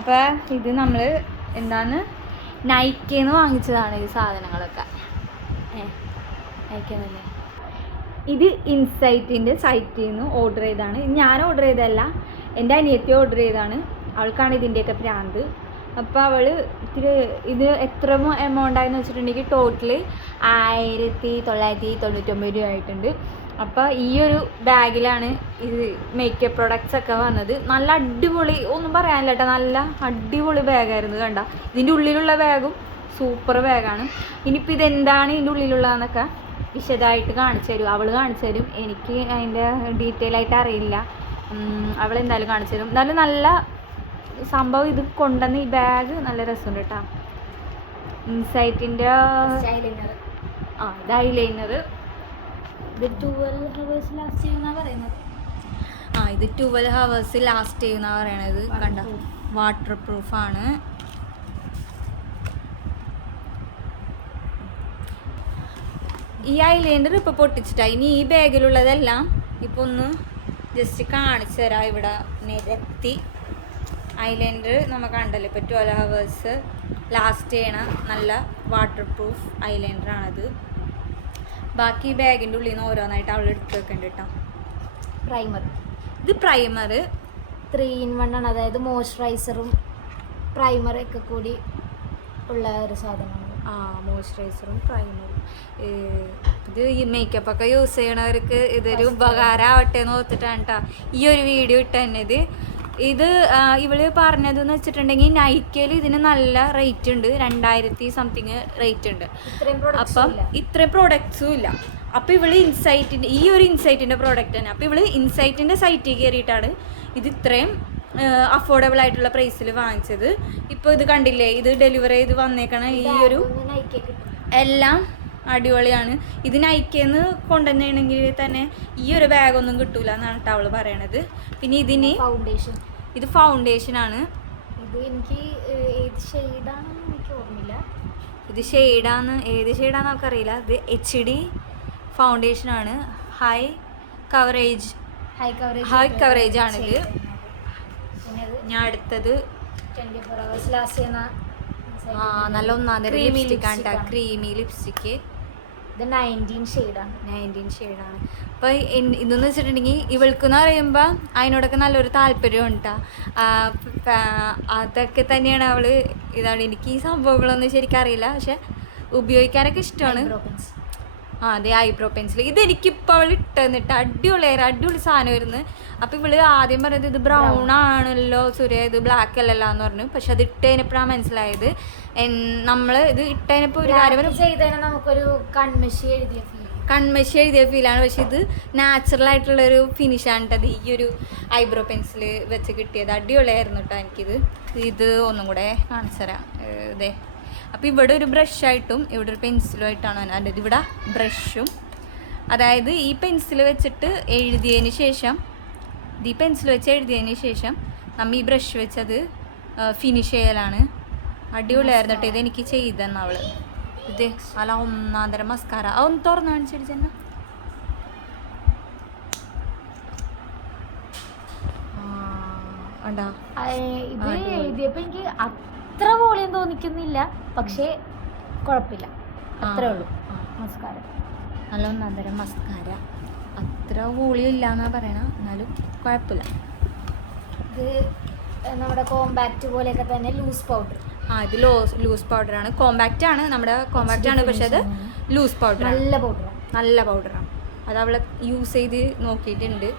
അപ്പോൾ ഇത് നമ്മൾ എന്താണ് നൈക്കേന്ന് വാങ്ങിച്ചതാണ് ഈ സാധനങ്ങളൊക്കെ. നൈക്കെന്നല്ലേ. ഇത് ഇൻസൈറ്റിൻ്റെ സൈറ്റിൽ നിന്ന് ഓർഡർ ചെയ്തതാണ്. ഞാൻ ഓർഡർ ചെയ്തതല്ല, എൻ്റെ അനിയത്തി ഓർഡർ ചെയ്തതാണ്. അവൾക്കാണ് ഇതിൻ്റെയൊക്കെ ഭ്രാന്ത്. അപ്പോൾ അവൾ ഇത്തിരി ഇത് എത്ര എമൗണ്ട് ആയെന്ന് വെച്ചിട്ടുണ്ടെങ്കിൽ ടോട്ടൽ 1999 രൂപ ആയിട്ടുണ്ട്. അപ്പോൾ ഈ ഒരു ബാഗിലാണ് ഇത് മേക്കപ്പ് പ്രൊഡക്ട്സ് ഒക്കെ വന്നത്. നല്ല അടിപൊളി, ഒന്നും പറയാനില്ല കേട്ടോ, നല്ല അടിപൊളി ബാഗായിരുന്നു. കണ്ട, ഇതിൻ്റെ ഉള്ളിലുള്ള ബാഗും സൂപ്പർ ബാഗാണ്. ഇനിയിപ്പോൾ ഇതെന്താണ് ഇതിൻ്റെ ഉള്ളിലുള്ളതെന്നൊക്കെ വിശദമായിട്ട് കാണിച്ചു തരും, അവൾ കാണിച്ചു തരും. എനിക്ക് അതിൻ്റെ ഡീറ്റെയിൽ ആയിട്ട് അറിയില്ല. അവളെന്തായാലും കാണിച്ചു തരും. എന്നാലും നല്ല സംഭവം. ഇത് കൊണ്ടുവന്ന ഈ ബാഗ് നല്ല രസമുണ്ട് കേട്ടോ. ഇൻസൈറ്റിൻ്റെ ഇത് ഐലൈനർ. ഇത് 12 hours ലാസ്റ്റ് ചെയ്യുന്ന പറയുന്നത്. ഇത് 12 hours ലാസ്റ്റ് ചെയ്യുന്ന പറയണത്. കണ്ട, വാട്ടർ പ്രൂഫാണ്. ഈ ഐലൈനർ ഇപ്പോൾ പൊട്ടിച്ചിട്ടാണ്. ഇനി ഈ ബാഗിലുള്ളതെല്ലാം ഇപ്പോൾ ഒന്ന് ജസ്റ്റ് കാണിച്ചു തരാം. ഇവിടെ നിരത്തി ഐലൈനർ നമ്മൾ കണ്ടല്ലോ. ഇപ്പോൾ 12 hours ലാസ്റ്റ് ചെയ്യണ നല്ല വാട്ടർ പ്രൂഫ് ഐലൈനറാണത്. ബാക്കി ബാഗിൻ്റെ ഉള്ളിൽ നിന്ന് ഓരോന്നായിട്ട് അവൾ എടുത്ത് വെക്കേണ്ട കേട്ടോ. പ്രൈമർ. ഇത് പ്രൈമർ 3 in 1 ആണ്. അതായത് മോയ്സ്ചറൈസറും പ്രൈമറൊക്കെ കൂടി ഉള്ള ഒരു സാധനമാണ്. മോയ്സ്ചറൈസറും പ്രൈമറും. ഇത് ഈ മേക്കപ്പൊക്കെ യൂസ് ചെയ്യണവർക്ക് ഇതൊരു ഉപകാരമാവട്ടെ എന്ന് ഓർത്തിട്ടാണ് കേട്ടോ ഈ ഒരു വീഡിയോ ഇട്ട് തന്നെ. ഇത് ഇവള് പറഞ്ഞതെന്ന് വെച്ചിട്ടുണ്ടെങ്കിൽ നൈക്കയിൽ ഇതിന് നല്ല റേറ്റ് ഉണ്ട്, 2000 സംതിങ് റേറ്റ് ഉണ്ട്. അപ്പം ഇത്രയും പ്രോഡക്ട്സും ഇല്ല. അപ്പോൾ ഇവള് ഇൻസൈറ്റിൻ്റെ ഈ ഒരു ഇൻസൈറ്റിൻ്റെ പ്രോഡക്റ്റ് തന്നെ. അപ്പോൾ ഇവള് ഇൻസൈറ്റിൻ്റെ സൈറ്റിൽ കയറിയിട്ടാണ് ഇത് ഇത്രയും അഫോർഡബിൾ ആയിട്ടുള്ള പ്രൈസിൽ വാങ്ങിച്ചത്. ഇപ്പോൾ ഇത് കണ്ടില്ലേ, ഇത് ഡെലിവറി ചെയ്ത് വന്നേക്കണ ഈ ഒരു എല്ലാം അടിപൊളിയാണ്. ഇത് നൈക്കേന്ന് കൊണ്ടുവന്നെങ്കിൽ തന്നെ ഈ ഒരു ബാഗൊന്നും കിട്ടൂല എന്നാണ് കേട്ടോ അവള് പറയണത്. പിന്നെ ഇതിന് ഇത് ഫൗണ്ടേഷനാണ്. ഇത് എനിക്ക് ഏത് ഷെയ്ഡാണെന്ന് എനിക്ക് ഓർമ്മയില്ല. ഇത് ഷെയ്ഡാന്ന്, ഏത് ഷെയ്ഡാന്ന് നമുക്കറിയില്ല. ഇത് HD ഫൗണ്ടേഷനാണ്. ഹൈ കവറേജ് ആണിത്. ഞാൻ അടുത്തത് 24 hours ലാസ്റ്റ് ചെയ്യുന്ന നല്ല ഒന്നാന്തര ലിപ്സ്റ്റിക്കാണ് കേട്ടോ, ക്രീമി ലിപ്സ്റ്റിക്ക്. ഇത് 19 ഷെയ്ഡാണ്. അപ്പോൾ ഇതെന്ന് വെച്ചിട്ടുണ്ടെങ്കിൽ ഇവൾക്കെന്ന് പറയുമ്പോൾ അതിനോടൊക്കെ നല്ലൊരു താല്പര്യം ഉണ്ട്. അതൊക്കെ തന്നെയാണ് അവൾ. ഇതാണ്, എനിക്ക് ഈ സംഭവങ്ങളൊന്നും ശരിക്കും അറിയില്ല, പക്ഷെ ഉപയോഗിക്കാനൊക്കെ ഇഷ്ടമാണ്. അതെ, ഐബ്രോ പെൻസിൽ. ഇതെനിക്കിപ്പോൾ അവൾ ഇട്ടെന്നിട്ട് അടിപൊളി സാധനം വരുന്നത്. അപ്പോൾ ഇവള് ആദ്യം പറഞ്ഞത് ഇത് ബ്രൗൺ ആണല്ലോ സൂര്യ, ഇത് ബ്ലാക്ക് അല്ലല്ലോ എന്ന് പറഞ്ഞു. പക്ഷെ അത് ഇട്ടതിനപ്പോഴാണ് മനസ്സിലായത്. നമ്മൾ ഇത് ഇട്ടതിനപ്പോൾ ഒരു കാര്യം നമുക്കൊരു കൺമഷി എഴുതിയ ഫീലാണ്. പക്ഷെ ഇത് നാച്ചുറൽ ആയിട്ടുള്ളൊരു ഫിനിഷാണ് കേട്ടത്. ഈ ഒരു ഐബ്രോ പെൻസിൽ വെച്ച് കിട്ടിയത് അടിപൊളിയായിരുന്നു കേട്ടോ എനിക്കിത്. ഇത് ഒന്നും കൂടെ കാണിച്ചു തരാം. ഇതേ, അപ്പോൾ ഇവിടെ ഒരു ബ്രഷായിട്ടും ഇവിടെ ഒരു പെൻസിലുമായിട്ടാണ് അതിൻ്റെ. ഇവിടെ ബ്രഷും, അതായത് ഈ പെൻസിൽ വെച്ചിട്ട് എഴുതിയതിന് ശേഷം നമ്മൾ ഈ ബ്രഷ് വെച്ചത് ഫിനിഷ് ചെയ്യലാണ്. അടിപൊളിയായിരുന്നു കേട്ടോ. ഇതെനിക്ക് ചെയ്തെന്ന അവള്. ഇത് അല്ല ഒന്നാന്തരം മസ്കാര. ഒന്ന് തുറന്നു കാണിച്ചെന്ന. ഇത് എഴുതിയപ്പോൾ എനിക്ക് അത്ര വോളിയം തോന്നിക്കുന്നില്ല, പക്ഷേ കുഴപ്പമില്ല, അത്രേ ഉള്ളൂ. മസ്കാര നല്ല ഒന്നാന്തരം മസ്കാര. അത്ര വോളിയം ഇല്ല എന്നാ പറയണ, എന്നാലും കുഴപ്പമില്ല. ഇത് നമ്മുടെ കോമ്പാക്റ്റ് പോലെയൊക്കെ തന്നെ ലൂസ് പൗഡർ. ഇത് ലൂസ് പൗഡറാണ്. കോമ്പാക്റ്റ് ആണ്, നമ്മുടെ കോമ്പാക്റ്റ് ആണ്, പക്ഷെ അത് ലൂസ് പൗഡർ, നല്ല പൗഡറാണ്. അത് അവളെ യൂസ് ചെയ്ത് നോക്കിയിട്ടുണ്ട്.